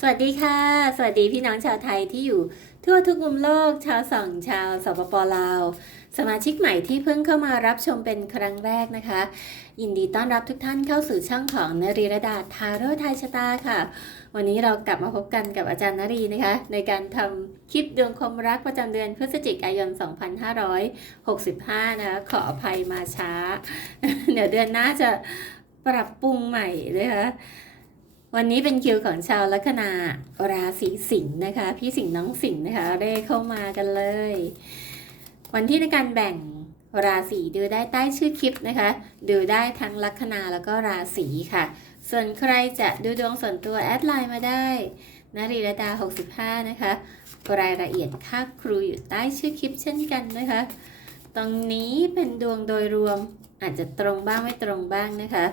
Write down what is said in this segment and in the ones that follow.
สวัสดีค่ะ สวัสดีพี่น้องชาวไทยที่อยู่ทั่วทุกมุมโลก ชาวส่องชาวสปปลาว สมาชิกใหม่ที่เพิ่งเข้ามารับชมเป็นครั้งแรกนะคะ ยินดีต้อนรับทุกท่านเข้าสู่ช่องของนรีระดาทาโร่ไทยชะตาค่ะ วันนี้เรากลับมาพบกันกับอาจารย์นรีนะคะ ในการทำคลิปดวงความรักประจำเดือนพฤศจิกายน 2565 นะคะขออภัยมาช้า เดี๋ยวเดือนหน้าจะปรับปรุงใหม่นะคะ วันนี้เป็นคิวของชาวลัคนาราศีสิงห์นะคะ พี่สิงห์น้องสิงห์นะคะได้เข้ามากันเลย วันที่ในการแบ่งราศีดูได้ใต้ชื่อคลิปนะคะ ดูได้ทั้งลัคนาแล้วก็ราศีค่ะ ส่วนใครจะดูดวงส่วนตัวแอดไลน์มาได้นารีรดา 65 นะคะ รายละเอียดค่าครูอยู่ใต้ชื่อคลิปเช่นกันนะคะ ตรงนี้เป็นดวงโดยรวมอาจจะตรงบ้างไม่ตรงบ้างนะคะ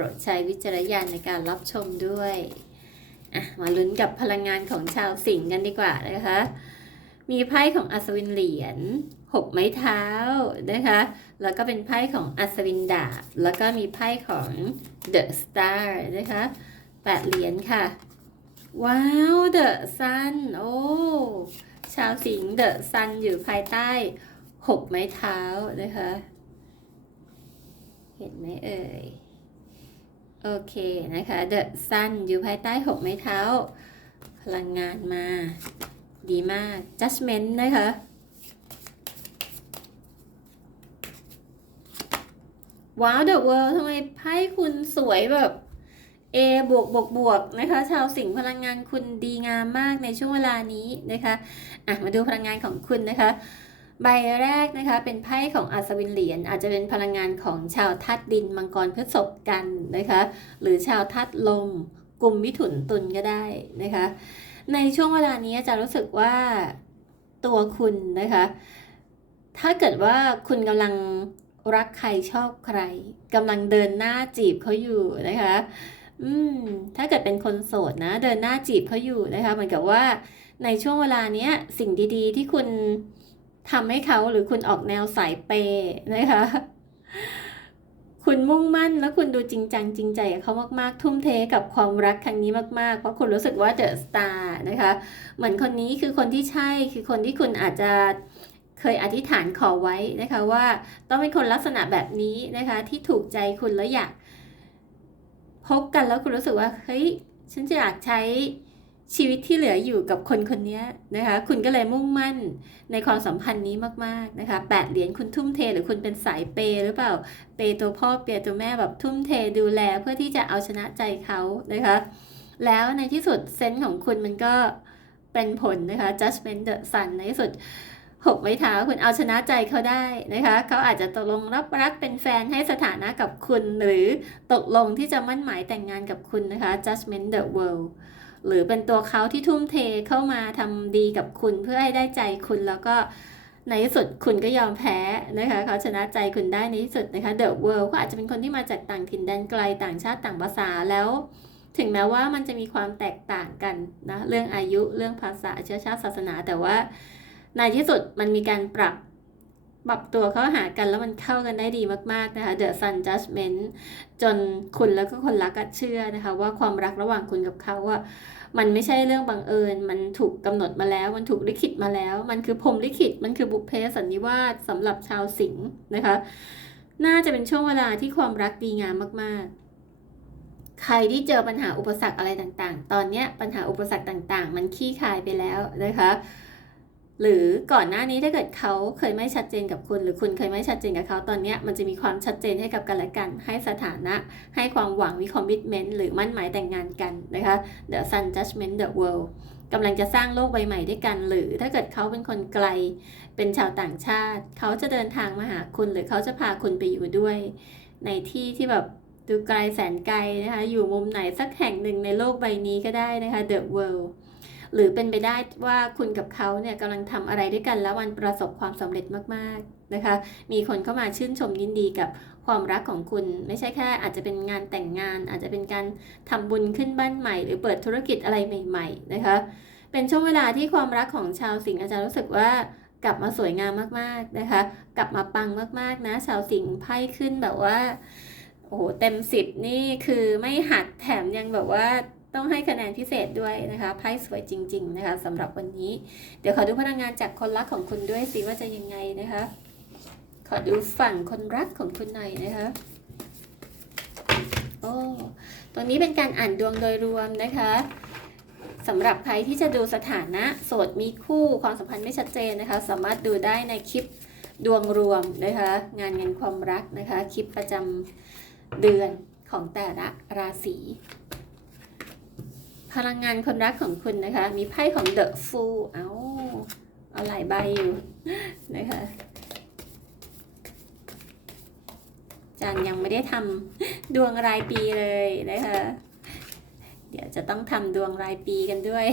รดใช้วิจารณญาณในการรับชมด้วยอะมาลุ้นกับพลังงานของชาวสิงห์กันดีกว่านะคะ มีไพ่ของอัศวินเหรียญหกไม้เท้านะคะ แล้วก็เป็นไพ่ของอัศวินดาบ แล้วก็มีไพ่ของ The Star นะคะแปดเหรียญค่ะ ว้าว The Sun โอ้ชาวสิงห์ The Sun อยู่ภายใต้หกไม้เท้านะคะ เห็นไหมเอ่ย โอเคนะคะ The Sun อยู่ภายใต้หกไม้เท้า พลังงานมา ดีมาก Judgment นะคะ ว้าว The World ทำไมไพ่คุณสวยแบบ A บวกบวกบวกนะคะชาวสิงห์พลังงานคุณดีงามมากในช่วงเวลานี้นะคะอะมาดูพลังงานของคุณนะคะ ใบแรกนะคะเป็นไพ่ของอัศวินเหรียญอาจจะเป็นพลังงานของชาวธาตุดินมังกรพฤษภกันนะคะหรือชาวธาตุลมกลุ่มมิถุนตุลก็ได้นะคะในช่วงเวลานี้จะรู้สึกว่าตัวคุณนะคะถ้าเกิดว่าคุณกำลังรักใครชอบใครกำลังเดินหน้าจีบเขาอยู่นะคะอืมถ้าเกิดเป็นคนโสดนะ เดินหน้าจีบเขาอยู่นะคะเหมือนกับว่าในช่วงเวลาเนี้ยสิ่งดีๆ ที่คุณ ทำให้เขาหรือคุณออกแนวสายเปย์นะคะ คุณมุ่งมั่นแล้วคุณดูจริงจังจริงใจกับเขามากๆ ทุ่มเทกับความรักครั้งนี้มากๆ เพราะคุณรู้สึกว่าเดอะสตาร์นะคะ เหมือนคนนี้คือคนที่ใช่คือคนที่คุณอาจจะเคยอธิษฐานขอไว้นะคะว่าต้องเป็นคนลักษณะแบบนี้นะคะที่ถูกใจคุณแล้วอยากพบกันแล้วคุณรู้สึกว่าเฮ้ยฉันจะอยากใช้ ชีวิตที่เหลืออยู่กับคนคนนี้นะคะ คุณก็เลยมุ่งมั่นในความสัมพันธ์นี้มากๆนะคะแปดเหรียญคุณทุ่มเทหรือคุณเป็นสายเปย์หรือเปล่า เปย์ตัวพ่อเปย์ตัวแม่แบบทุ่มเทดูแลเพื่อที่จะเอาชนะใจเขานะคะ แล้วในที่สุดเซนส์ของคุณมันก็เป็นผลนะคะ judgment the sun ในที่สุดหกไม้เท้าคุณเอาชนะใจเขาได้นะคะ เขาอาจจะตกลงรับรักเป็นแฟนให้สถานะกับคุณ หรือตกลงที่จะมั่นหมายแต่งงานกับคุณนะคะ judgment the world หรือเป็นตัวเขาที่ทุ่มเทเข้ามาทำดีกับคุณเพื่อให้ได้ใจคุณแล้วก็ในที่สุดคุณก็ยอมแพ้นะคะเขาชนะใจคุณได้ในที่สุดนะคะ The World ก็อาจจะเป็นคนที่มาจากต่างถิ่นแดนไกลต่างชาติต่างภาษาแล้ว ถึงแม้ว่ามันจะมีความแตกต่างกันนะเรื่องอายุเรื่องภาษาเชื้อชาติศาสนา แต่ว่าในที่สุดมันมีการปรับ ปรับตัวเข้าหากันแล้วมันเข้ากันได้ดีมากๆนะคะ The Sun Judgment จนคุณแล้วก็คนรักก็เชื่อนะคะ ว่าความรักระหว่างคุณกับเขาอะมันไม่ใช่เรื่องบังเอิญ มันถูกกำหนดมาแล้ว มันถูกลิขิตมาแล้ว มันคือพรมลิขิต มันคือบุพเพสันนิวาสสำหรับชาวสิงห์นะคะ น่าจะเป็นช่วงเวลาที่ความรักดีงามมากๆใครที่เจอปัญหาอุปสรรคอะไรต่างๆ ตอนเนี้ยปัญหาอุปสรรคต่างๆ มันขี้คายไปแล้วนะคะ หรือก่อนหน้านี้ถ้าเกิดเขาเคยไม่ชัดเจนกับคุณ หรือคุณเคยไม่ชัดเจนกับเขาตอนนี้มันจะมีความชัดเจนให้กับกันและกัน ให้สถานะ ให้ความหวังมีคอมมิชเมนต์หรือมั่นหมายแต่งงานกันนะคะ The Sun Judgment the World กำลังจะสร้างโลกใบใหม่ด้วยกัน หรือถ้าเกิดเขาเป็นคนไกล เป็นชาวต่างชาติ เขาจะเดินทางมาหาคุณ หรือเขาจะพาคุณไปอยู่ด้วย ในที่ที่แบบดูไกลแสนไกลนะคะอยู่มุมไหนสักแห่งหนึ่งในโลกใบนี้ก็ได้นะคะ The World หรือเป็นไปได้ว่าคุณกับเขาเนี่ยกำลังทำอะไรด้วยกันแล้วมันประสบความสำเร็จมากๆนะคะ มีคนเข้ามาชื่นชมยินดีกับความรักของคุณ ไม่ใช่แค่ อาจจะเป็นงานแต่งงาน อาจจะเป็นการทำบุญขึ้นบ้านใหม่ หรือเปิดธุรกิจอะไรใหม่ ๆ นะคะ เป็นช่วงเวลาที่ความรักของชาวสิงห์อาจารย์รู้สึกว่ากลับมาสวยงามมากๆนะคะ กลับมาปังมากๆนะ ชาวสิงห์ไพ่ขึ้นแบบว่าโอ้โหเต็มสิบนี่คือไม่หักแถมยังแบบว่า ต้องให้คะแนนพิเศษด้วยนะคะไพ่สวยจริง ๆ นะคะสำหรับวันนี้ เดี๋ยวขอดูพลังงานจากคนรักของคุณด้วยสิว่าจะยังไงนะคะ ขอดูฝั่งคนรักของคุณหน่อยนะคะโอ้ตรงนี้เป็นการอ่านดวงโดยรวมนะคะสำหรับใครที่จะดูสถานะโสดมีคู่ความสัมพันธ์ไม่ชัดเจนนะคะ สามารถดูได้ในคลิปดวงรวมนะคะ งานเงินความรักนะคะ คลิปประจำเดือนของแต่ละราศี พลังงานคนรักของคุณนะคะ มีไพ่ของ The Fool เอาเอาหลายใบอยู่นะคะจันยังไม่ได้ทำดวงรายปีเลยนะคะ เดี๋ยวจะต้องทำดวงรายปีกันด้วย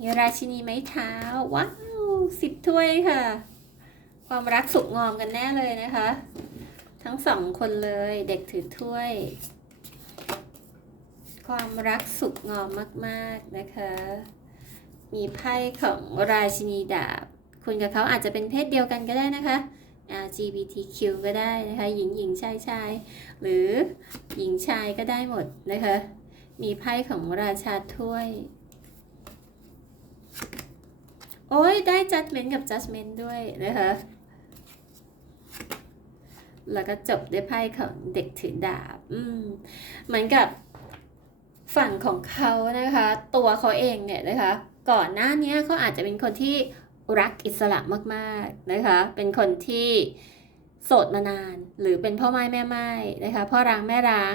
มีราชินีไม้เท้า ว้าวสิบถ้วยค่ะ ความรักสุกงอมกันแน่เลยนะคะ ทั้งสองคนเลยเด็กถือถ้วย ความรักสุกงอมมากๆนะคะ มีไพ่ของราชินีดาบ คุณกับเขาอาจจะเป็นเพศเดียวกันก็ได้นะคะ LGBTQ ก็ได้นะคะ หญิงหญิงชายชายหรือหญิงชายก็ได้หมดนะคะ มีไพ่ของราชาถ้วย โอ้ยได้ judgment กับ judgment ด้วยนะคะ แล้วก็จบด้วยไพ่ของเด็กถือดาบอืมเหมือนกับฝั่งของเขานะคะ ตัวเขาเองเนี่ยนะคะ ก่อนหน้านี้เขาอาจจะเป็นคนที่รักอิสระมากๆนะคะ เป็นคนที่โสดมานาน หรือเป็นพ่อไม้แม่ไม้นะคะพ่อร้างแม่ร้าง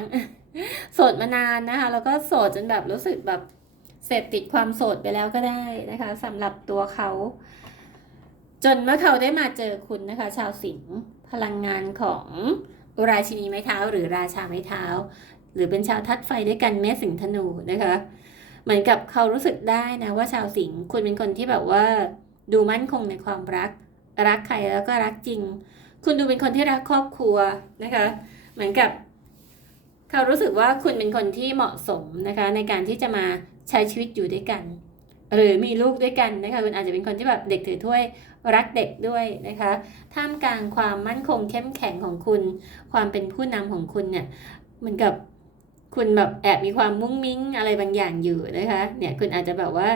โสดมานานนะคะแล้วก็โสดจนแบบรู้สึกแบบเสพติดความโสดไปแล้วก็ได้นะคะสำหรับตัวเขา จนเมื่อเขาได้มาเจอคุณนะคะ ชาวสิงห์ พลังงานของราชินีไม้เท้า หรือราชาไม้เท้า หรือเป็นชาวทัดไฟด้วยกันแม่สิงห์ธนูนะคะ เหมือนกับเขารู้สึกได้นะว่าชาวสิงห์คุณเป็นคนที่แบบว่าดูมั่นคงในความรัก รักใครแล้วก็รักจริง คุณดูเป็นคนที่รักครอบครัวนะคะ เหมือนกับ เขารู้สึกว่าคุณเป็นคนที่เหมาะสมนะคะ ในการที่จะมาใช้ชีวิตอยู่ด้วยกัน หรือมีลูกด้วยกันนะคะคุณอาจจะเป็นคนที่แบบเด็กถือถ้วยรักเด็กด้วยนะคะท่ามกลางความมั่นคงเข้มแข็งของคุณ ความเป็นผู้นำของคุณเนี่ยเหมือนกับคุณแบบแอบมีความมุ้งมิ้งอะไรบางอย่างอยู่นะคะเนี่ยคุณอาจจะแบบว่า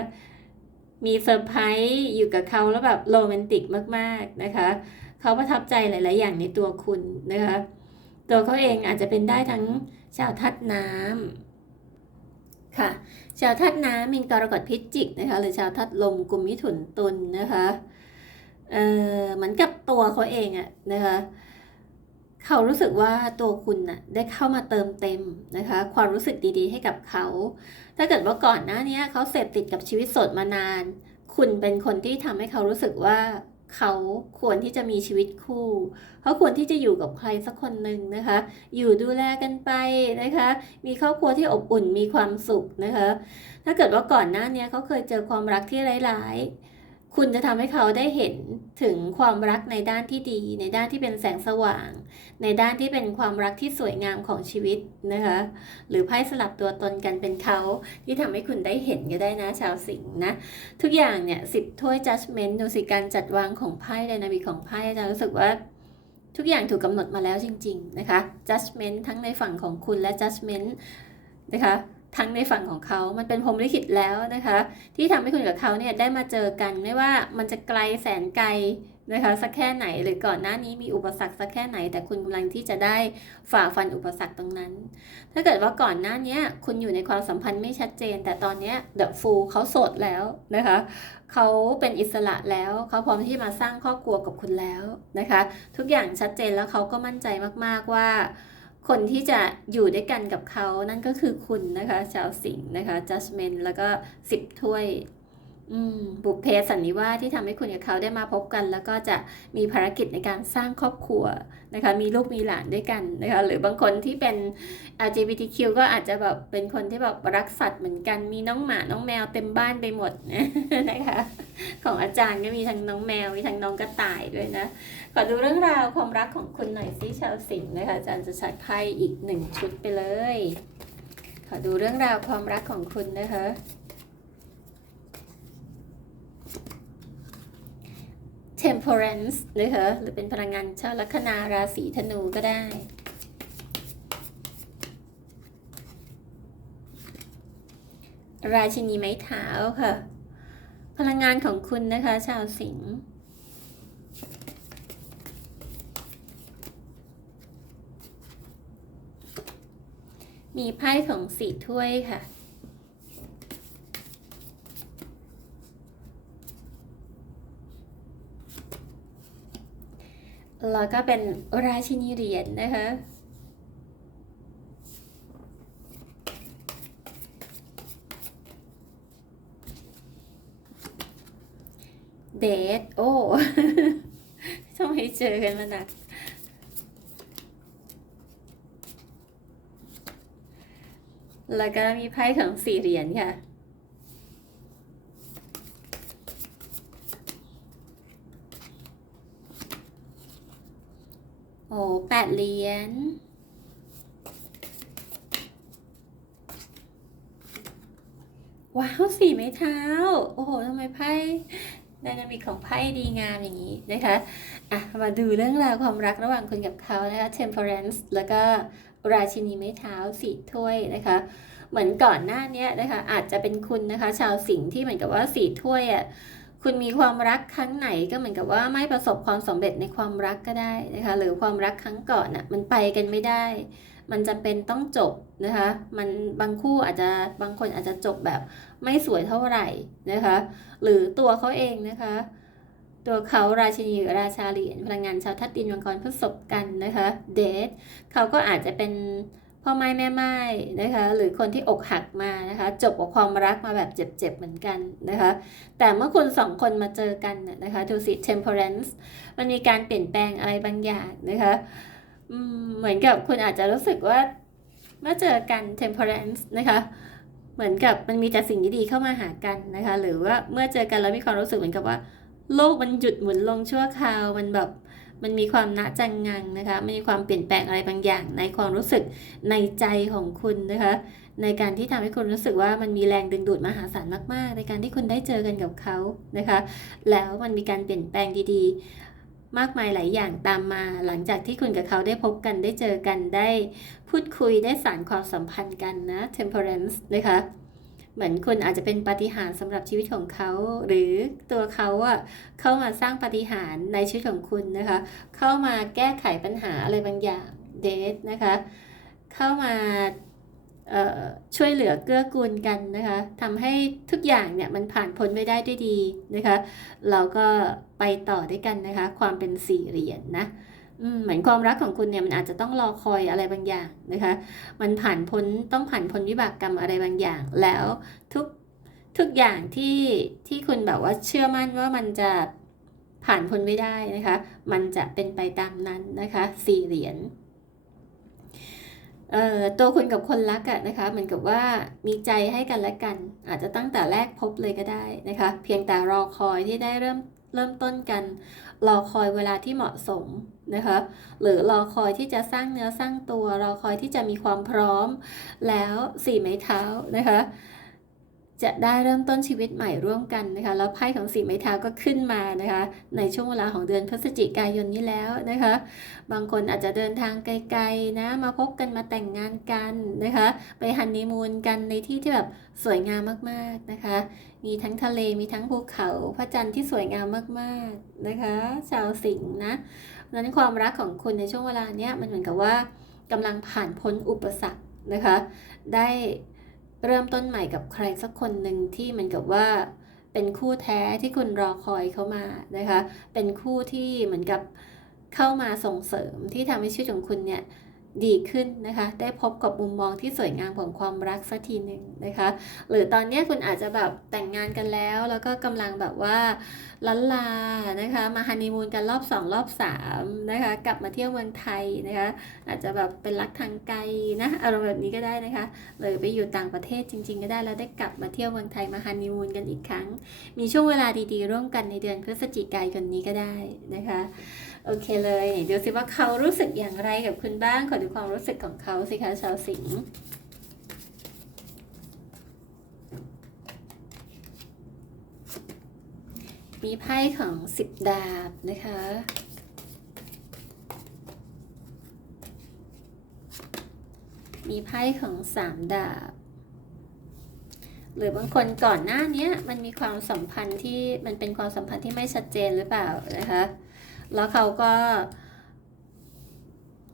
มีเซอร์ไพรส์อยู่กับเขาแล้วแบบโรแมนติกมากๆนะคะเขาประทับใจหลาย ๆ อย่างในตัวคุณนะคะตัวเขาเองอาจจะเป็นได้ทั้งชาวทัดน้ำ ค่ะ ชาวทัดน้ำมีกรกฎพิจิกนะคะหรือชาวทัดลมกุมมิถุนตุลนะคะเออเหมือนกับตัวเขาเองอะนะคะเขารู้สึกว่าตัวคุณน่ะได้เข้ามาเติมเต็มนะคะ ความรู้สึกดีๆ ให้กับเขา ถ้าเกิดว่าก่อนหน้านี้เขาเสพติดกับชีวิตสดมานาน คุณเป็นคนที่ทำให้เขารู้สึกว่า เขาควรที่จะมีชีวิตคู่ เขาควรที่จะอยู่กับใครสักคนหนึ่งนะคะ อยู่ดูแลกันไปนะคะ มีครอบครัวที่อบอุ่นมีความสุขนะคะ ถ้าเกิดว่าก่อนหน้านี้เขาเคยเจอความรักที่ร้ายๆ คุณจะทำให้เขาได้เห็นถึงความรักในด้านที่ดี ในด้านที่เป็นแสงสว่าง ในด้านที่เป็นความรักที่สวยงามของชีวิตนะคะ หรือไพ่สลับตัวตนกันเป็นเขาที่ทำให้คุณได้เห็นก็ได้นะ ชาวสิงห์นะ ทุกอย่างเนี่ยสิบถ้วย judgment ดูสิการจัดวางของไพ่ไดนามิกของไพ่อาจารย์รู้สึกว่าทุกอย่างถูกกำหนดมาแล้วจริง ๆ นะคะ judgment ทั้งในฝั่งของคุณและ judgment นะคะ ทั้งในฝั่งของเขา มันเป็นพรมลิขิตแล้วนะคะ ที่ทำให้คุณกับเขาเนี่ยได้มาเจอกันไม่ว่ามันจะไกลแสนไกลนะคะสักแค่ไหนหรือก่อนหน้านี้มีอุปสรรคสักแค่ไหน แต่คุณกำลังที่จะได้ฝ่าฟันอุปสรรคตรงนั้น ถ้าเกิดว่าก่อนหน้านี้คุณอยู่ในความสัมพันธ์ไม่ชัดเจน แต่ตอนนี้เดอะฟูลเขาโสดแล้วนะคะเขาเป็นอิสระแล้วเขาพร้อมที่มาสร้างครอบครัวกับคุณแล้วนะคะ ทุกอย่างชัดเจนแล้วเขาก็มั่นใจมากๆว่า คนที่จะอยู่ด้วยกันกับเขานั่นก็คือคุณนะคะ ชาวสิงห์นะคะ judgment แล้วก็สิบถ้วย บุพเพสันนิวาสที่ทำให้คุณกับเขาได้มาพบกัน แล้วก็จะมีภารกิจในการสร้างครอบครัวนะคะมีลูกมีหลานด้วยกันนะคะหรือบางคนที่เป็น LGBTQ ก็อาจจะแบบเป็นคนที่แบบรักสัตว์เหมือนกันมีน้องหมาน้องแมวเต็มบ้านไปหมดนะคะของอาจารย์ก็มีทั้งน้องแมวมีทั้งน้องกระต่ายด้วยนะขอดูเรื่องราวความรักของคุณหน่อยสิชาวสิงห์นะคะอาจารย์จะชัดไพ่อีกหนึ่งชุดไปเลย ขอดูเรื่องราวความรักของคุณนะคะ เท temperance นะคะหรือเป็นพลังงานชาวลัคนาราศีธนูก็ได้ ราชินีไม้เท้าค่ะ พลังงานของคุณนะคะ ชาวสิงห์มีไพ่ของสีถ้วยค่ะ แล้วก็เป็นราชินีเหรียญนะคะเดทโอ้ทำไมเจอกันมาหนักแล้วก็มีไพ่ของสี่เหรียญค่ะ โอ้แป ดเหรียญว้าวสี่ไม้เท้า โอ้โหทำไมไพ่ไดนามิกของไพ่ดีงามอย่างนี้นะคะอะมาดูเรื่องราวความรักระหว่างคุณกับเขานะคะ temperance แล้วก็ราชินีไม้เท้าสีถ้วยนะคะ เหมือนก่อนหน้านี้นะคะ อาจจะเป็นคุณนะคะ ชาวสิงห์ที่เหมือนกับว่าสีถ้วยอะ คุณมีความรักครั้งไหนก็เหมือนกับว่าไม่ประสบความสำเร็จในความรักก็ได้นะคะ หรือความรักครั้งก่อนน่ะมันไปกันไม่ได้ มันจำเป็นต้องจบนะคะ มันบางคู่อาจจะบางคนอาจจะจบแบบไม่สวยเท่าไหร่นะคะ หรือตัวเขาเองนะคะ ตัวเขาราชินีหรือราชาเหรียญพลังงานชาวทัดดินมังกรพฤษภกันนะคะ เดทเขาก็อาจจะเป็น พ่อไม้แม่ไม้นะคะหรือคนที่อกหักมานะคะจบกับความรักมาแบบเจ็บๆเหมือนกันนะคะแต่เมื่อคุณสองคนมาเจอกันน่ะนะคะดูสิ temperance มันมีการเปลี่ยนแปลงอะไรบางอย่างนะคะเหมือนกับคุณอาจจะรู้สึกว่าเมื่อเจอกัน temperance นะคะเหมือนกับมันมีแต่สิ่งดีๆเข้ามาหากันนะคะหรือว่าเมื่อเจอกันแล้วมีความรู้สึกเหมือนกับว่าโลกมันหยุดหมุนลงชั่วคราวมันแบบ มันมีความนะจังงังนะคะมันมีความเปลี่ยนแปลงอะไรบางอย่าง ในความรู้สึกในใจของคุณนะคะ ในการที่ทำให้คุณรู้สึกว่ามันมีแรงดึงดูดมหาศาลมาก ๆ ในการที่คุณได้เจอกันกับเขานะคะ แล้วมันมีการเปลี่ยนแปลงดีๆ มากมายหลายอย่างตามมา หลังจากที่คุณกับเขาได้พบกันได้เจอกันได้ พูดคุยได้สานความสัมพันธ์กันนะ temperance นะคะ เหมือนคุณอาจจะเป็นปาฏิหาริย์สำหรับชีวิตของเขา หรือตัวเขาอะเข้ามาสร้างปาฏิหาริย์ในชีวิตของคุณนะคะ เข้ามาแก้ไขปัญหาอะไรบางอย่างเดทนะคะ เข้ามาช่วยเหลือเกื้อกูลกันนะคะทำให้ทุกอย่างเนี่ยมันผ่านพ้นไปได้ด้วยดีนะคะ เราก็ไปต่อด้วยกันนะคะ ความเป็นสี่เหรียญนะ เหมือนความรักของคุณเนี่ยมันอาจจะต้องรอคอยอะไรบางอย่างนะคะ มันผ่านพ้นต้องผ่านพ้นวิบากกรรมอะไรบางอย่าง แล้วทุกทุกอย่างที่ที่คุณแบบว่าเชื่อมั่นว่ามันจะผ่านพ้นไม่ได้นะคะ มันจะเป็นไปตามนั้นนะคะสี่เหรียญเอ่อตัวคุณกับคนรักอะนะคะเหมือนกับว่ามีใจให้กันและกัน อาจจะตั้งแต่แรกพบเลยก็ได้นะคะ เพียงแต่รอคอยที่ได้เริ่มเริ่มต้นกัน รอคอยเวลาที่เหมาะสม นะคะหรือรอคอยที่จะสร้างเนื้อสร้างตัว รอคอยที่จะมีความพร้อม แล้วสี่ไม้เท้านะคะจะได้เริ่มต้นชีวิตใหม่ร่วมกันนะคะ แล้วไพ่ของสี่ไม้เท้าก็ขึ้นมานะคะ ในช่วงเวลาของเดือนพฤศจิกายนนี้แล้วนะคะ บางคนอาจจะเดินทางไกลๆนะมาพบกันมาแต่งงานกันนะคะ ไปฮันนีมูนกันในที่ที่แบบสวยงามมากๆนะคะ มีทั้งทะเลมีทั้งภูเขาพระจันทร์ที่สวยงามมากๆนะคะ ชาวสิงห์นะ นั้นความรักของคุณในช่วงเวลาเนี้ยมันเหมือนกับว่ากำลังผ่านพ้นอุปสรรคนะคะ ได้เริ่มต้นใหม่กับใครสักคนหนึ่งที่เหมือนกับว่าเป็นคู่แท้ที่คุณรอคอยเขามานะคะ เป็นคู่ที่เหมือนกับเข้ามาส่งเสริมที่ทำให้ชีวิตของคุณเนี่ย ดีขึ้นนะคะ ได้พบกับมุมมองที่สวยงามของความรักสักทีหนึ่งนะคะ หรือตอนนี้คุณอาจจะแบบแต่งงานกันแล้ว แล้วก็กำลังแบบว่าลันลานะคะ มาฮันนีมูนกันรอบ 2 รอบ3นะคะ กลับมาเที่ยวเมืองไทยนะคะ อาจจะแบบเป็นรักทางไกลนะอารมณ์แบบนี้ก็ได้นะคะหรือไปอยู่ต่างประเทศจริง ๆ ก็ได้แล้วได้กลับมาเที่ยวเมืองไทยมาฮันนีมูนกันอีกครั้ง มีช่วงเวลาดีๆ ร่วมกันในเดือนพฤศจิกายนนี้ก็ได้นะคะ โอเคเลยเดี๋ยวสิว่าเขารู้สึกอย่างไรกับคุณบ้างขอดูความรู้สึกของเขาสิคะชาวสิงห์มีไพ่ของสิบดาบนะคะมีไพ่ของสามดาบ หรือบางคนก่อนหน้านี้มันมีความสัมพันธ์ที่มันเป็นความสัมพันธ์ที่ไม่ชัดเจนหรือเปล่านะคะ แล้วเขาก็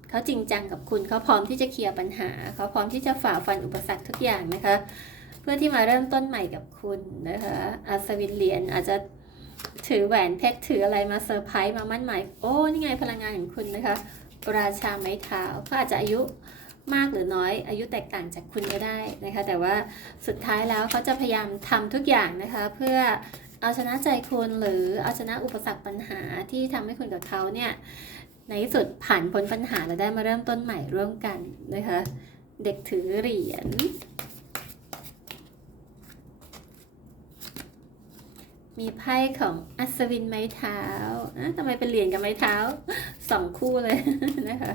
เขาจริงจังกับคุณ เขาพร้อมที่จะเคลียร์ปัญหา เขาพร้อมที่จะฝ่าฟันอุปสรรคทุกอย่างนะคะ เพื่อที่มาเริ่มต้นใหม่กับคุณนะคะอัศวินเหรียญอาจจะถือแหวนเพชรถืออะไรมาเซอร์ไพรส์มามั่นหมาย โอ้นี่ไงพลังงานของคุณนะคะราชาไม้เท้าเขาอาจจะอายุมากหรือน้อย อายุแตกต่างจากคุณก็ได้นะคะ แต่ว่าสุดท้ายแล้วเขาจะพยายามทำทุกอย่างนะคะ เพื่อ เอาชนะใจคุณหรือเอาชนะอุปสรรคปัญหาที่ทำให้คุณกับเขาเนี่ยในที่สุดผ่านพ้นปัญหาแล้วได้มาเริ่มต้นใหม่ร่วมกันนะคะเด็กถือเหรียญมีไพ่ของอัศวินไม้เท้าอะทำไมเป็นเหรียญกับไม้เท้าสองคู่เลยนะคะ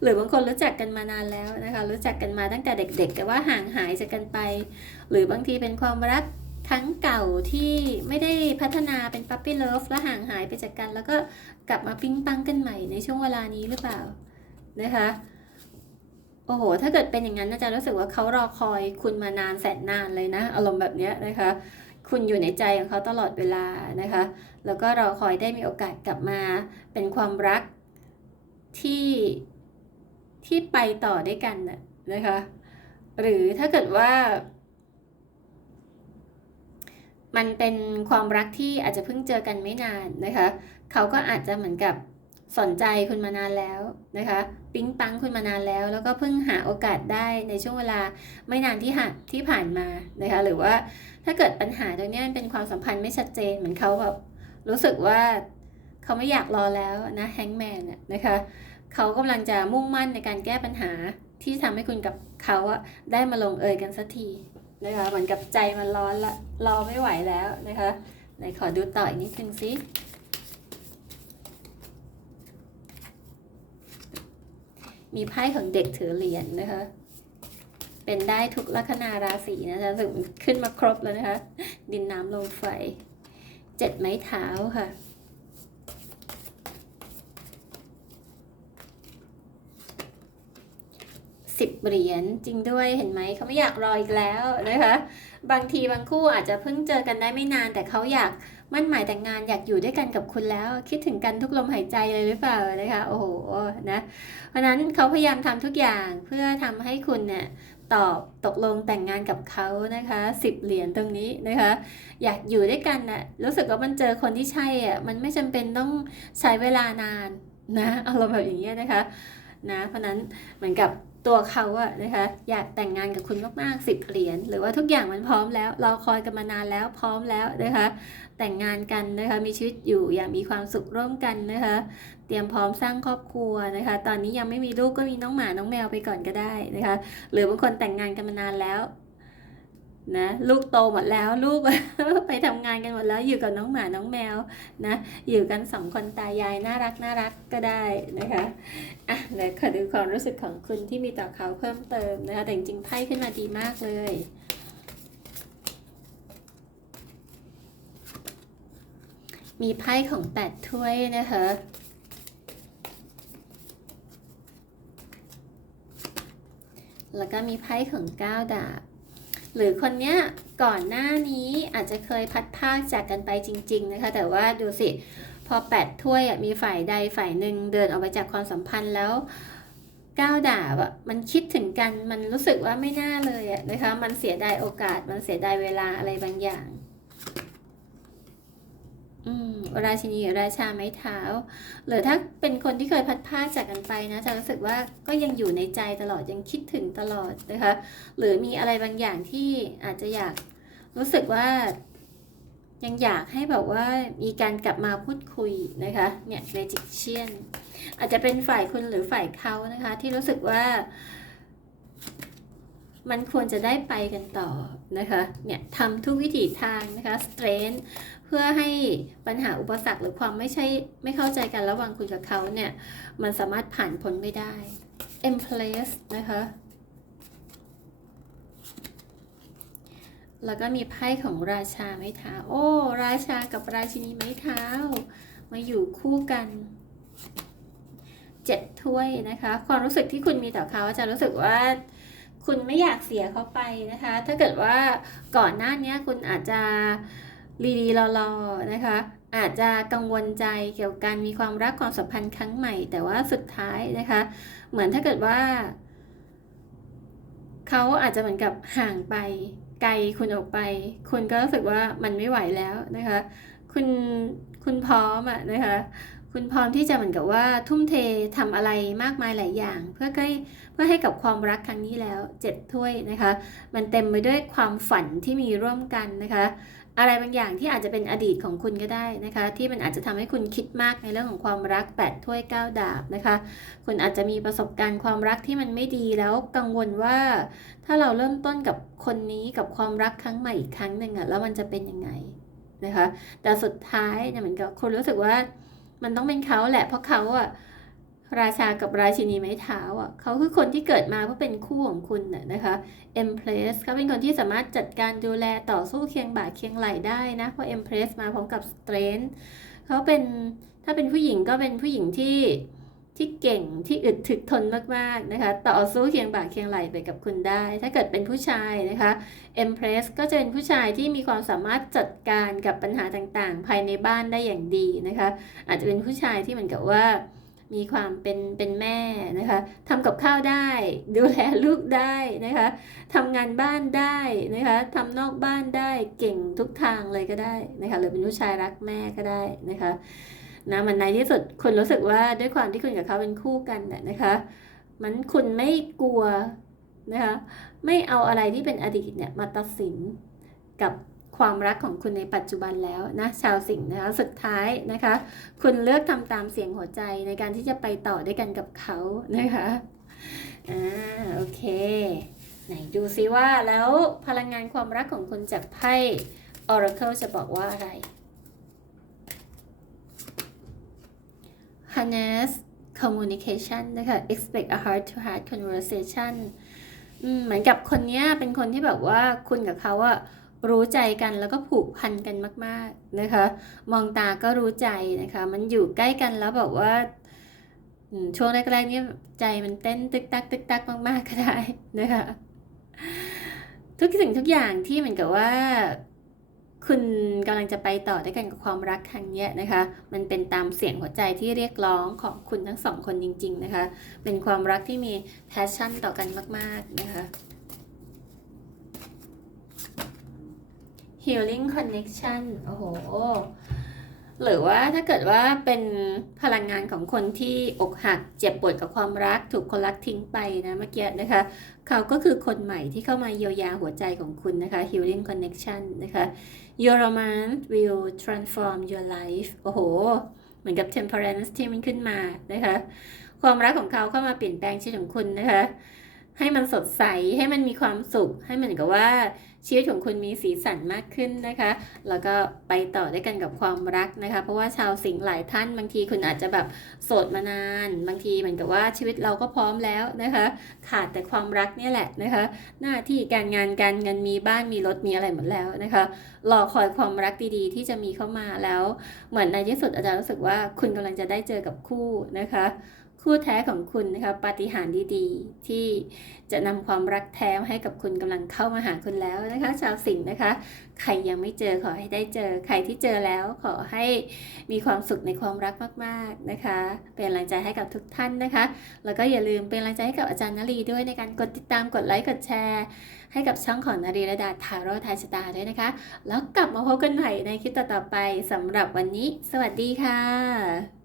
หรือบางคนรู้จักกันมานานแล้วนะคะ รู้จักกันมาตั้งแต่เด็กๆ แต่ว่าห่างหายจากกันไป หรือบางทีเป็นความรัก ครั้งเก่าที่ไม่ได้พัฒนาเป็นปั๊ปปี้เลิฟแล้วห่างหายไปจากกัน แล้วก็กลับมาปิ๊งปังกันใหม่ในช่วงเวลานี้หรือเปล่านะคะโอ้โห ถ้าเกิดเป็นอย่างนั้นน่าจะรู้สึกว่าเขารอคอยคุณมานานแสนนานเลยนะ อารมณ์แบบนี้นะคะ คุณอยู่ในใจของเขาตลอดเวลานะคะ แล้วก็รอคอยได้มีโอกาสกลับมาเป็นความรักที่ที่ไปต่อด้วยกันนะคะ หรือถ้าเกิดว่า มันเป็นความรักที่อาจจะเพิ่งเจอกันไม่นานนะคะ เขาก็อาจจะเหมือนกับสนใจคุณมานานแล้วนะคะ ปิ๊งปังคุณมานานแล้ว แล้วก็เพิ่งหาโอกาสได้ในช่วงเวลาไม่นานที่หัที่ผ่านมานะคะ หรือว่าถ้าเกิดปัญหาตรงนี้มันเป็นความสัมพันธ์ไม่ชัดเจนเหมือนเขาแบบรู้สึกว่าเขาไม่อยากรอแล้วนะแฮงแมนนะคะเขากำลังจะมุ่งมั่นในการแก้ปัญหาที่ทำให้คุณกับเขาอะได้มาลงเอยกันสักที นะคะเหมือนกับใจมันร้อนละรอไม่ไหวแล้วนะคะไหนขอดูต่ออีกนิดนึงสิมีไพ่ของเด็กถือเหรียญนะคะ เป็นได้ทุกลัคนาราศีนะคะถึงขึ้นมาครบแล้วนะคะ ดินน้ำลมไฟ เจ็ดไม้เท้าค่ะ สิบเหรียญจริงด้วยเห็นไหมเขาไม่อยากรออีกแล้วนะคะบางทีบางคู่อาจจะเพิ่งเจอกันได้ไม่นาน แต่เขาอยากมั่นหมายแต่งงานอยากอยู่ด้วยกันกับคุณแล้ว คิดถึงกันทุกลมหายใจเลยหรือเปล่านะคะโอ้โหนะเพราะนั้นเขาพยายามทำทุกอย่างเพื่อทำให้คุณเนี่ยตอบตกลงแต่งงานกับเขานะคะสิบเหรียญตรงนี้นะคะ อยากอยู่ด้วยกันนะ่ะรู้สึกว่ามันเจอคนที่ใช่อะมันไม่จำเป็นต้องใช้เวลานานนะอารมณ์แบบอย่างเงี้ยนะคะนะเพราะนั้นเหมือนกับ ตัวเขาอะนะคะอยากแต่งงานกับคุณมากๆสิบเหรียญหรือว่าทุกอย่างมันพร้อมแล้วเราคอยกันมานานแล้วพร้อมแล้วนะคะแต่งงานกันนะคะมีชีวิตอยู่อย่างมีความสุขร่วมกันนะคะเตรียมพร้อมสร้างครอบครัวนะคะตอนนี้ยังไม่มีลูกก็มีน้องหมาน้องแมวไปก่อนก็ได้นะคะหรือบางคนแต่งงานกันมานานแล้ว นะลูกโตหมดแล้วลูกไปทำงานกันหมดแล้วอยู่กับน้องหมาน้องแมวนะอยู่กันสองคนตายายน่ารักน่ารักก็ได้นะคะอะเดี๋ยวขอดูความรู้สึกของคุณที่มีต่อเขาเพิ่มเติมนะคะแต่จริงๆไพ่ขึ้นมาดีมากเลยมีไพ่ของแปดถ้วยนะคะแล้วก็มีไพ่ของเก้าดาบ หรือคนเนี้ยก่อนหน้านี้อาจจะเคยพัดภาคจากกันไปจริง ๆ นะคะ แต่ว่าดูสิ พอแปดถ้วยมีฝ่ายใดฝ่ายหนึ่งเดินออกไปจากความสัมพันธ์แล้วก้าวดาบอะมันคิดถึงกันมันรู้สึกว่าไม่น่าเลยอะนะคะ มันเสียดายโอกาสมันเสียดายเวลาอะไรบางอย่าง ราชินีราชาไม้เท้า หรือถ้าเป็นคนที่เคยพัดพราจากกันไปนะจะรู้สึกว่าก็ยังอยู่ในใจตลอดยังคิดถึงตลอดนะคะหรือมีอะไรบางอย่างที่อาจจะอยากรู้สึกว่ายังอยากให้แบบว่ามีการกลับมาพูดคุยนะคะเนี่ยเมจิกเชียนอาจจะเป็นฝ่ายคุณหรือฝ่ายเขานะคะที่รู้สึกว่ามันควรจะได้ไปกันต่อนะคะ เนี่ยทำทุกวิถีทางนะคะสเตรนเพื่อให้ปัญหาอุปสรรคหรือความไม่ใช่ไม่เข้าใจกันระหว่างคุณกับเขาเนี่ย มันสามารถผ่านพ้นไปได้ Empress นะคะ แล้วก็มีไพ่ของราชาไม้เท้า โอ้ ราชากับราชินีไม้เท้า มาอยู่คู่กันเจ็ดถ้วยนะคะ ความรู้สึกที่คุณมีต่อเขาจะรู้สึกว่าคุณไม่อยากเสียเขาไปนะคะ ถ้าเกิดว่าก่อนหน้านี้คุณอาจจะ รีๆรอๆนะคะ อาจจะกังวลใจเกี่ยวกับการมีความรักความสัมพันธ์ครั้งใหม่ แต่ว่าสุดท้ายนะคะ เหมือนถ้าเกิดว่าเขาอาจจะเหมือนกับห่างไป ไกลคุณออกไป คุณก็รู้สึกว่ามันไม่ไหวแล้วนะคะ คุณคุณพร้อมอะนะคะคุณพร้อมที่จะเหมือนกับว่าทุ่มเททำอะไรมากมายหลายอย่าง เพื่อให้เพื่อให้กับความรักครั้งนี้แล้วเจ็ดถ้วยนะคะ มันเต็มไปด้วยความฝันที่มีร่วมกันนะคะ อะไรบางอย่างที่อาจจะเป็นอดีตของคุณก็ได้นะคะ ที่มันอาจจะทำให้คุณคิดมากในเรื่องของความรัก8ถ้วย9ดาบนะคะ คุณอาจจะมีประสบการณ์ความรักที่มันไม่ดีแล้วกังวลว่า ถ้าเราเริ่มต้นกับคนนี้กับความรักครั้งใหม่อีกครั้งหนึ่งอะแล้วมันจะเป็นยังไงนะคะ แต่สุดท้ายเนี่ยเหมือนกับคุณรู้สึกว่ามันต้องเป็นเขาแหละเพราะเขาอะ ราชากับราชินีไม้เท้าอะเขาคือคนที่เกิดมาเพื่อเป็นคู่ของคุณน่ะนะคะ Empress เขาเป็นคนที่สามารถจัดการดูแลต่อสู้เคียงบ่าเคียงไหลได้นะ เพราะ Empress มาพร้อมกับ Strength เขาเป็นถ้าเป็นผู้หญิงก็เป็นผู้หญิงที่ที่เก่งที่อึดถึกทนมากๆนะคะ ต่อสู้เคียงบ่าเคียงไหลไปกับคุณได้ ถ้าเกิดเป็นผู้ชายนะคะ Empress ก็จะเป็นผู้ชายที่มีความสามารถจัดการกับปัญหาต่างๆ ภายในบ้านได้อย่างดีนะคะ อาจจะเป็นผู้ชายที่เหมือนกับว่า มีความเป็นเป็นแม่นะคะทำกับข้าวได้ ดูแลลูกได้นะคะทำงานบ้านได้นะคะทำนอกบ้านได้เก่งทุกทางเลยก็ได้นะคะหรือเป็นผู้ชายรักแม่ก็ได้นะคะนะมันในที่สุดคุณรู้สึกว่าด้วยความที่คุณกับเขาเป็นคู่กันน่ะนะคะมันคุณไม่กลัวนะคะไม่เอาอะไรที่เป็นอดีตเนี่ยมาตัดสินกับ ความรักของคุณในปัจจุบันแล้วนะชาวสิงห์นะคะสุดท้ายนะคะ คุณเลือกทำตามเสียงหัวใจในการที่จะไปต่อด้วยกันกับเขานะคะอ่าโอเค ไหนดูซิว่าแล้วพลังงานความรักของคุณจากไพ่ Oracle จะบอกว่าอะไร Harness Communication นะคะ Expect a heart to heart conversation เหมือนกับคนเนี้ยเป็นคนที่แบบว่าคุณกับเขาอะ รู้ใจกันแล้วก็ผูกพันกันมาก ๆนะคะ มองตาก็รู้ใจนะคะ มันอยู่ใกล้กันแล้วแบบว่าช่วงแรกๆนี่ใจมันเต้นตึกตักตึกตักมากๆก็ได้นะคะทุกสิ่งทุกอย่างที่เหมือนกับว่า คุณกำลังจะไปต่อด้วยกันกับความรักครั้งนี้นะคะ มันเป็นตามเสียงหัวใจที่เรียกร้องของคุณทั้งสองคนจริง ๆ นะคะ เป็นความรักที่มีแพชชั่นต่อกันมาก ๆ นะคะ healing connection โอ้โห หรือว่าถ้าเกิดว่าเป็นพลังงานของคนที่อกหักเจ็บปวดกับความรัก ถูกคนรักทิ้งไปนะเมื่อกี้นะคะ เขาก็คือคนใหม่ที่เข้ามาเยียวยาหัวใจของคุณนะคะ healing connection นะคะ your romance will transform your life โอ้โห เหมือนกับ temperance ที่มันขึ้นมานะคะ ความรักของเขาเข้ามาเปลี่ยนแปลงชีวิตของคุณนะคะ ให้มันสดใสให้มันมีความสุขให้เหมือนกับว่า ชีวิตของคุณมีสีสันมากขึ้นนะคะ แล้วก็ไปต่อด้วยกันกับความรักนะคะ เพราะว่าชาวสิงห์หลายท่านบางทีคุณอาจจะแบบโสดมานาน บางทีเหมือนกับว่าชีวิตเราก็พร้อมแล้วนะคะ ขาดแต่ความรักเนี่ยแหละนะคะ หน้าที่การงานการเงินมีบ้านมีรถมีอะไรหมดแล้วนะคะรอคอยความรักดีๆ ที่จะมีเข้ามาแล้ว เหมือนในที่สุดอาจารย์รู้สึกว่าคุณกำลังจะได้เจอกับคู่นะคะ คู่แท้ของคุณนะคะปาฏิหาริย์ดีๆ ที่จะนำความรักแท้ให้กับคุณกำลังเข้ามาหาคุณแล้วนะคะ ชาวสิงห์นะคะ ใครยังไม่เจอขอให้ได้เจอ ใครที่เจอแล้วขอให้มีความสุขในความรักมากๆนะคะ เป็นกำลังใจให้กับทุกท่านนะคะ แล้วก็อย่าลืมเป็นกำลังใจให้กับอาจารย์นลีด้วยในการกดติดตามกดไลค์กดแชร์ ให้กับช่องของนารีระดาทาโร่ไทยชะตาด้วยนะคะ แล้วกลับมาพบกันใหม่ในคลิปต่อๆไปสำหรับวันนี้ สวัสดีค่ะ